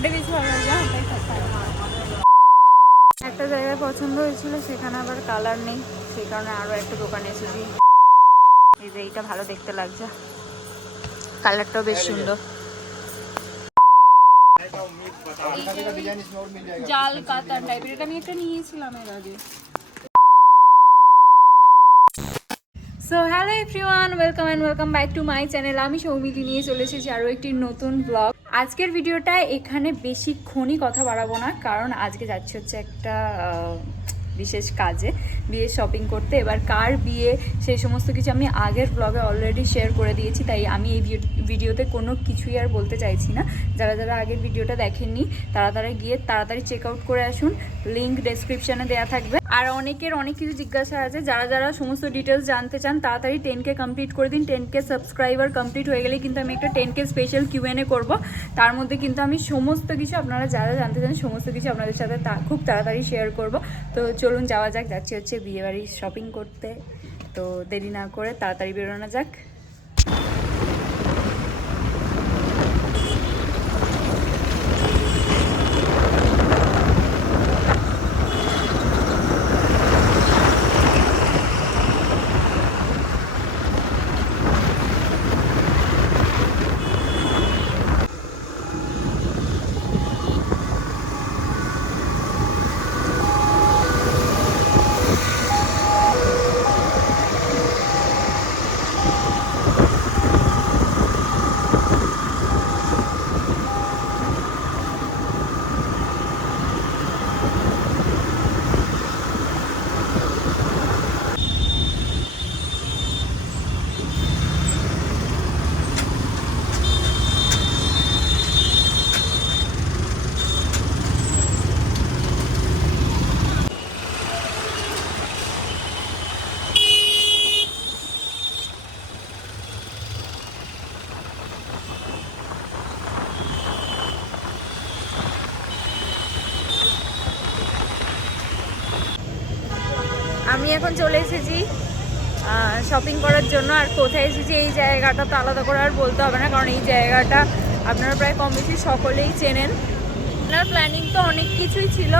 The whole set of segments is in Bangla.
ওটাই বেশি ভালো লাগে ওটাই একটা জায়গায় পছন্দ হয়েছিল সেখানে আবার কালার নেই সেই কারণে আরও একটা দোকানে এসেছি। এই যে এইটা ভালো দেখতে লাগছে। কালারটাও বেশ সুন্দর। জাল কাতার টাইপের এটা আমি একটা নিয়েছিলাম এর আগে। So hello everyone welcome and welcome back to my channel আমি সৌমিলি নিয়ে চলে এসেছি আরও একটি নতুন ব্লগ আজকের ভিডিওটা এখানে বেশিক্ষণই কথা বাড়াবো না, কারণ আজকে যাচ্ছে হচ্ছে একটা বিশেষ কাজে, বিয়ে শপিং করতে। এবার কার বিয়ে, সেই সমস্ত কিছু আমি আগের ব্লগে অলরেডি শেয়ার করে দিয়েছি, তাই আমি এই ভিডিওতে কোনো কিছুই আর বলতে চাইছি না। যারা যারা আগের ভিডিওটা দেখেননি তারা তারা গিয়ে তাড়াতাড়ি চেক আউট করে আসুন। লিঙ্ক ডেসক্রিপশানে দেওয়া থাকবে। আর অনেকের অনেক কিছু জিজ্ঞাসা আছে। যারা যারা সমস্ত ডিটেলস জানতে চান, তাড়াতাড়ি টেন কে কমপ্লিট করে দিন। টেন কে সাবস্ক্রাইবার কমপ্লিট হয়ে গেলে কিন্তু আমি একটা টেন কে স্পেশাল কিউএনএ করব। তার মধ্যে কিন্তু আমি সমস্ত কিছু আপনারা যারা জানতে চান, সমস্ত কিছু আপনাদের সাথে খুব তাড়াতাড়ি শেয়ার করব। তো চলুন যাওয়া যাক। যাচ্ছি হচ্ছে বিয়েবাড়ি শপিং করতে। তো দেরি না করে তাড়াতাড়ি বেরোনো যাক আমি এখন চলে এসেছি শপিং করার জন্য। আর কোথায় এসেছি, এই জায়গাটা তো আলাদা করে আর বলতে হবে না, কারণ এই জায়গাটা আপনারা প্রায় কম বেশি সকলেই চেনেন। আপনার প্ল্যানিং তো অনেক কিছুই ছিল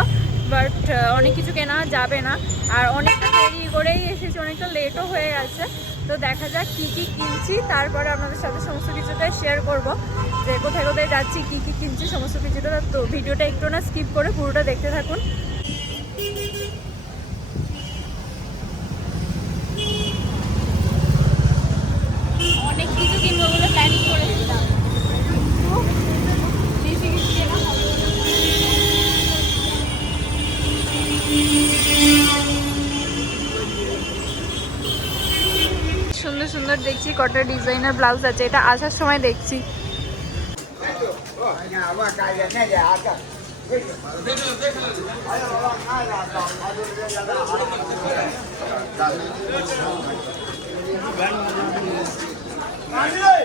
বাট অনেক কিছু কেনা যাবে না। আর অনেকটা দেরি করেই এসেছি, অনেকটা লেটও হয়ে গেছে। তো দেখা যাক কী কী কিনছি, তারপরে আপনাদের সাথে সমস্ত কিছুটাই শেয়ার করব যে কোথায় কোথায় যাচ্ছি, কী কী কিনছি, সমস্ত কিছুটা, তো ভিডিওটা একটু না স্কিপ করে পুরোটা দেখতে থাকুন। দেখছি কটা ডিজাইনার ব্লাউজ আছে এটা আসার সময় দেখছি। হ্যাঁ ওই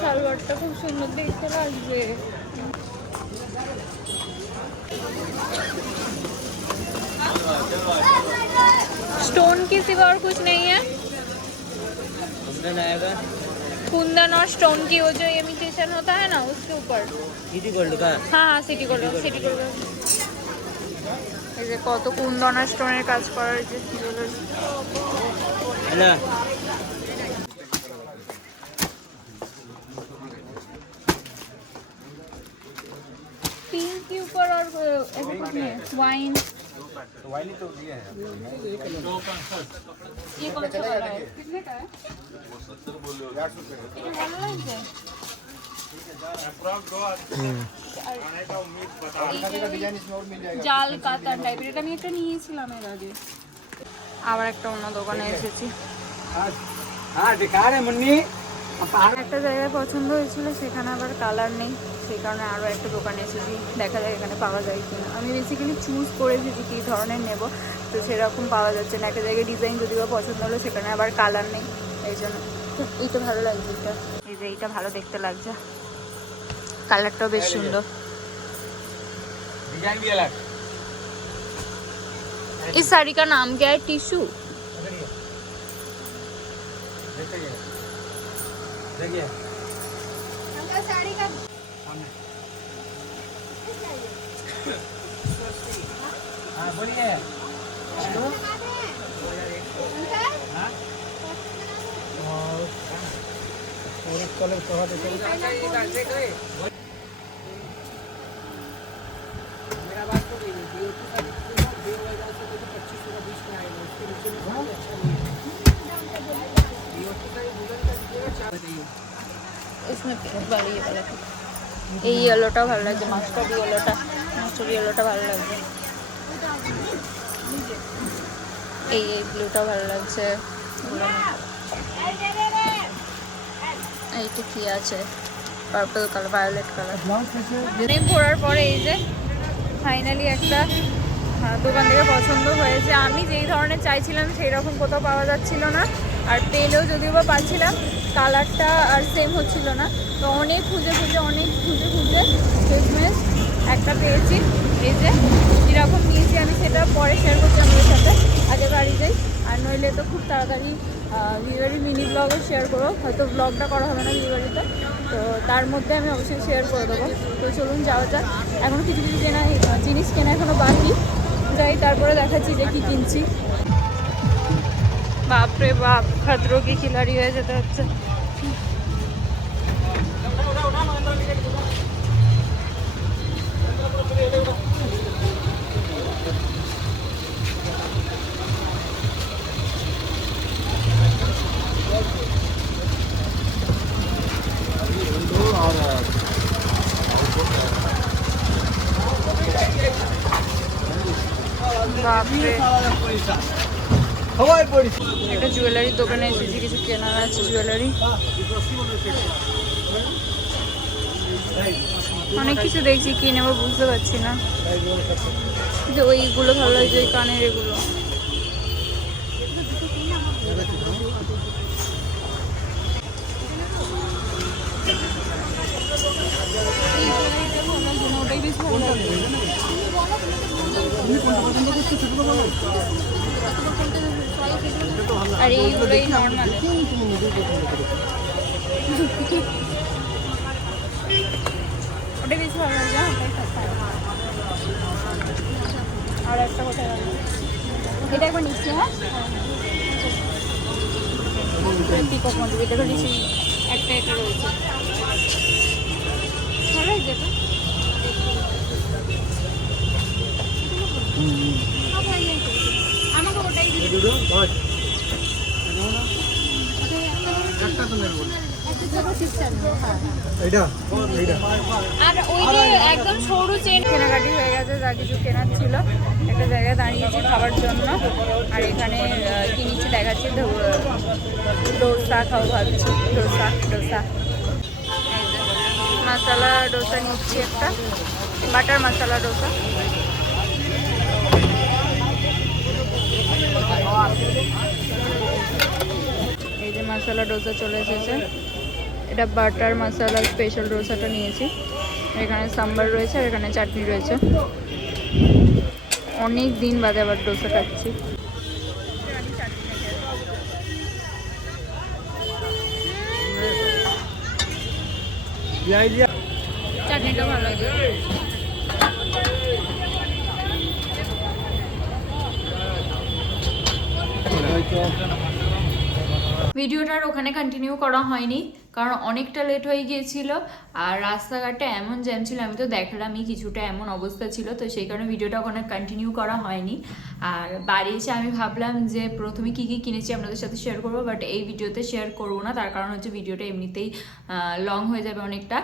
সালোয়ারটা খুব সুন্দর দেখতে লাগবে स्टोन के सिवा और कुछ नहीं है कुंदन आएगा कुंदन और स्टोन की वो जो इमिटेशन होता है ना उसके ऊपर किती गोल्ड का হ্যাঁ হ্যাঁ সিটি গোল্ড সিটি গোল্ড এই যে কত কুন্দন আর স্টোনের কাজ করার যে জুয়েলারি ऐसा कुछ नहीं है वाइन वाइली तो दिया है ये कौन सा वाला है कितने का है आठ सौ रुपये ये वाला है का डिजाइन इसमें और मिल जाएगा জাল কাতার টাইপের এটা আমি একটা নিয়েছিলাম এর আগে আবার একটা অন্য দোকানে এসেছি हाँ दिखा रहे मुन्नी একটা জায়গায় পছন্দ হয়েছিল সেখানে আবার কালার নেই সেই কারণে আরও একটা দোকানে এসেছি দেখা যায় এখানে পাওয়া যায় কিনা আমি বেসিক্যালি চুজ করে এসেছি কী ধরনের নেব তো সেরকম পাওয়া যাচ্ছে না একটা জায়গায় ডিজাইন যদি বা পছন্দ হলো সেখানে আবার কালার নেই এই জন্য তো এইটা ভালো লাগছে এটা এই যে এইটা ভালো দেখতে লাগছে কালারটাও বেশ সুন্দর डिजाइन भी अलग इस साड़ी का नाम क्या है टिशू देखिए देखिए हाँ बोलिए और कलर कहाँ देखिए मेरा बात तो नहीं है DOT का दे होगा तो देखो पच्चीस सौ का बीस में आएगा उसके नीचे में बहुत अच्छा नहीं है DOT का ये बुलेट का दीजिएगा चार बताइए इसमें पिंक वाली ये वाला এই ইয়েলোটা ভালো লাগছে মাস্টার্ড ইয়েলোটা মাস্টার্ড ইয়েলোটা ভালো লাগছে এই এই ব্লুটা ভালো লাগছে। এইটা কি আছে? পার্পল কালার ভায়োলেট কালার অনেক ঘোরার পরে এই যে ফাইনালি একটা দোকান থেকে পছন্দ হয়েছে। আমি যেই ধরনের চাইছিলাম সেই রকম কোথাও পাওয়া যাচ্ছিল না। আর পেলেও যদিও বা পাচ্ছিলাম, কালারটা আর সেম হচ্ছিল না। তো অনেক খুঁজে খুঁজে, অনেক খুঁজে খুঁজে শেষমেশ একটা পেয়েছি। এই যে কীরকম নিয়েছি আমি সেটা পরে শেয়ার করছি আমাদের সাথে। আগে বাড়ি যাই, আর নইলে তো খুব তাড়াতাড়ি বিয়েবাড়ি মিনি ব্লগও শেয়ার করো হয়তো ব্লগটা করা হবে না বিয়েবাড়িতে তো তার মধ্যে আমি অবশ্যই শেয়ার করে দেবো। তো চলুন যাওয়া যাক। এখনও কিছু কিছু কেনা জিনিস কেনা এখনও বাকি। যাই, তারপরে দেখাচ্ছি যে কী কিনছি। বাপরে বাপ খাদ্র কি খিলাড়ি হয়ে যেতে হচ্ছে। Thank you. একটা জুয়েলারির দোকানে এসেছি, কিছু কেনার আছে জুয়েলারি অনেক কিছু দেখছি, কি নেব বুঝতে পারছি না। যে ওইগুলো ভালো লাগছে, ওই কানের এগুলো। ওটাই বেশি ভালো লাগছে। আর এইগুলোই নর্মাল ওটা বেশি ভালো। আর একটা কোথায়? এটা একবার নিচ্ছি হ্যাঁ পিকক মতো এটা তো নিচ্ছি একটা এটা রয়েছে চেন কেনাকাটি হয়ে গেছে, যা কিছু কেনার ছিল। একটা জায়গায় দাঁড়িয়েছি জন্য। আর এখানে কি ডোসা খাও ভাবছি। ডোসা নিচ্ছি একটা। বাটার মশলা ডোসা এই যে মশলা ডোসা চলে এসেছে। এটা বাটার মশলা স্পেশাল ডোসাটা নিয়েছি। এখানে সাম্বার রয়েছে আর এখানে চাটনি রয়েছে। অনেক দিন বাদে আবার ডোসা খাচ্ছি। চাটনিটা ভালো লাগে। ভিডিওটার ওখানে কন্টিনিউ করা হয়নি, কারণ অনেকটা লেট হয়ে গিয়েছিল, আর রাস্তাঘাটে এমন জ্যাম ছিল, আমি তো দেখলামই কিছুটা এমন অবস্থা ছিল, তো সেই কারণে ভিডিওটা ওখানে কন্টিনিউ করা হয়নি। আর বাড়ি এসে আমি ভাবলাম যে প্রথমে কী কী কিনেছি আপনাদের সাথে শেয়ার করব বাট এই ভিডিওতে শেয়ার করব না, তার কারণ হচ্ছে ভিডিওটা এমনিতেই লং হয়ে যাবে অনেকটা।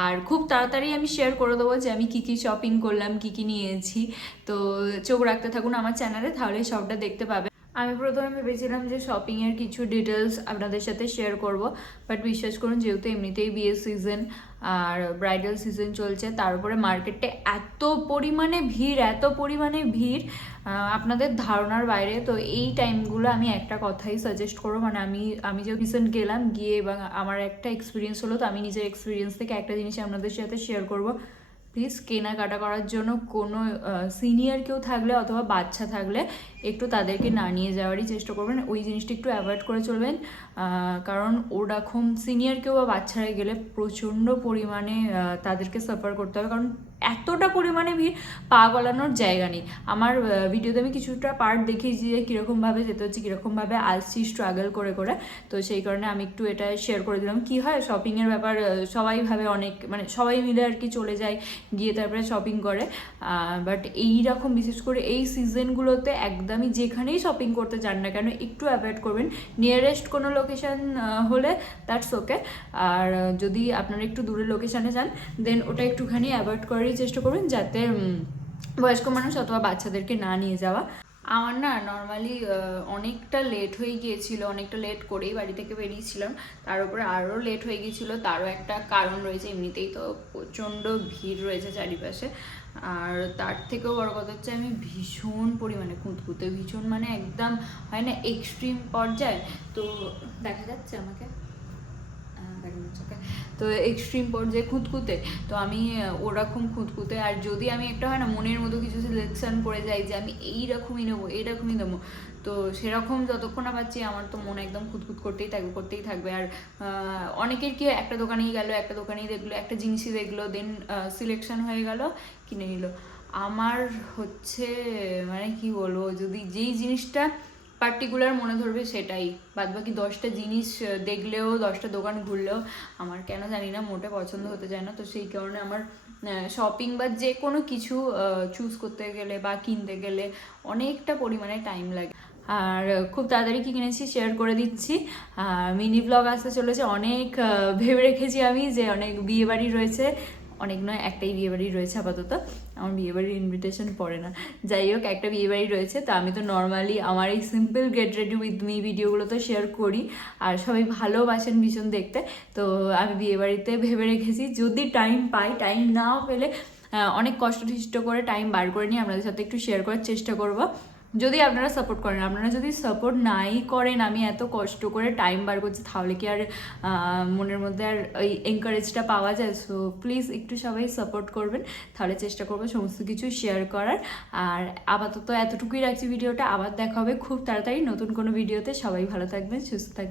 আর খুব তাড়াতাড়ি আমি শেয়ার করে দেবো যে আমি কী কী শপিং করলাম, কী কী নিয়েছি। তো চোখ রাখতে থাকুন আমার চ্যানেলে তাহলে সবটা দেখতে পাবে আমি প্রথমে ভেবেছিলাম যে শপিংয়ের কিছু ডিটেলস আপনাদের সাথে শেয়ার করব বাট বিশ্বাস করুন, যেহেতু এমনিতেই বিয়ের সিজন আর ব্রাইডাল সিজন চলছে, তার উপরে মার্কেটে এত পরিমাণে ভিড়, এত পরিমাণে ভিড় আপনাদের ধারণার বাইরে, তো এই টাইমগুলো আমি একটা কথাই সাজেস্ট করব মানে আমি আমি যে রিসেন্ট গেলাম গিয়ে এবং আমার একটা এক্সপিরিয়েন্স হলো, তো আমি নিজের এক্সপিরিয়েন্স থেকে একটা জিনিস আপনাদের সাথে শেয়ার করব। প্লিজ কেনাকাটা করার জন্য কোনো সিনিয়র কেউ থাকলে অথবা বাচ্চা থাকলে একটু তাদেরকে না নিয়ে যাওয়ারই চেষ্টা করবেন। ওই জিনিসটা একটু অ্যাভয়েড করে চলবেন। কারণ ওরকম সিনিয়র কেউ বা বাচ্চারা গেলে প্রচণ্ড পরিমাণে তাদেরকে সাফার করতে হবে। কারণ এতটা পরিমাণে ভিড় পা গলানোর জায়গা নেই। আমার ভিডিওতে আমি কিছুটা পার্ট দেখিয়েছি যে কীরকমভাবে যেতে হচ্ছে কীরকমভাবে আসছি স্ট্রাগল করে করে। তো সেই কারণে আমি একটু এটা শেয়ার করে দিলাম। কি হয় শপিংয়ের ব্যাপার সবাই ভাবে অনেক মানে সবাই মিলে আর কি চলে যায়, গিয়ে তারপরে শপিং করে। বাট এই রকম, বিশেষ করে এই সিজনগুলোতে একদমই যেখানেই শপিং করতে চান না কেন, একটু অ্যাভয়েড করবেন। নিয়ারেস্ট কোনো লোকেশন হলে দ্যাটস ওকে আর যদি আপনারা একটু দূরের লোকেশানে যান দেন ওটা একটুখানি অ্যাভয়েড করারই চেষ্টা করবেন যাতে বয়স্ক মানুষ অথবা বাচ্চাদেরকে না নিয়ে যাওয়া। আমার না নর্মালি অনেকটা লেট হয়ে গিয়েছিল, অনেকটা লেট করেই বাড়ি থেকে বেরিয়েছিলাম। তার উপরে আরও লেট হয়ে গিয়েছিল, তারও একটা কারণ রয়েছে, এমনিতেই তো প্রচণ্ড ভিড় রয়েছে চারিপাশে। আর তার থেকেও বড় কথা হচ্ছে, আমি ভীষণ পরিমাণে খুঁতখুঁতে ভীষণ মানে একদম হয় না এক্সট্রিম পর্যায়ে। তো দেখা যাচ্ছে আমাকে। তো এক্সট্রিম পর্যায়ে খুঁতখুঁতে, তো আমি ওরকম খুঁতখুঁতে, আর যদি আমি একটা, হয় না, মনের মতো কিছু সিলেকশন করে যাই যে আমি এই রকমই নেব, এইরকমই নেব তো সেরকম যতক্ষণ না পাচ্ছি, আমার তো মন একদম খুঁতখুত করতেই থাকবে করতেই থাকবে। আর অনেকের কি একটা দোকানেই গেল, একটা দোকানেই দেখল, একটা জিনিসই দেখল দেন সিলেকশন হয়ে গেল, কিনে নিল। আমার হচ্ছে মানে কি বলব, যদি যেই জিনিসটা পার্টিকুলার মনে ধরবে সেটাই। বাদ বাকি দশটা জিনিস দেখলেও, দশটা দোকান ঘুরলেও, আমার কেন জানি না, মোটে পছন্দ হতে চায় না। তো সেই কারণে আমার শপিং বা যে কোনো কিছু চুজ করতে গেলে বা কিনতে গেলে অনেকটা পরিমাণে টাইম লাগে। আর খুব তাড়াতাড়ি কি কিনেছি শেয়ার করে দিচ্ছি। মিনি ব্লগ আসতে চলেছে। অনেক ভেবে রেখেছি আমি যে অনেক বিয়ে বাড়ি রয়েছে। অনেক নয়, একটাই বিয়ে বাড়ি রয়েছে আপাতত। আমার বিয়ে বাড়ির ইনভিটেশন পড়ে না। যাই হোক, একটা বিয়ে বাড়ি রয়েছে, তো আমি তো নর্মালি আমার এই simple get ready with me ভিডিওগুলো তো শেয়ার করি। আর সবাই ভালোবাসেন ভীষণ দেখতে। তো আমি বিয়ে বাড়িতে ভেবে রেখেছি, যদি টাইম পাই টাইম না পেলে অনেক কষ্ট করে টাইম বার করে নিয়ে আপনাদের সাথে একটু শেয়ার করার চেষ্টা করব। যদি আপনারা সাপোর্ট করেন, আপনারা যদি সাপোর্ট নাই করেন, আমি এত কষ্ট করে টাইম বার করছি, তাহলে কি আর মনের মধ্যে আর ওই এনকারেজটা পাওয়া যায়? সো প্লিজ একটু সবাই সাপোর্ট করবেন, তাহলে চেষ্টা করব সমস্ত কিছু শেয়ার করার। আর আপাতত এতটুকুই রাখছি ভিডিওটা আবার দেখা হবে খুব তাড়াতাড়ি নতুন কোনো ভিডিওতে সবাই ভালো থাকবেন, সুস্থ থাকবেন।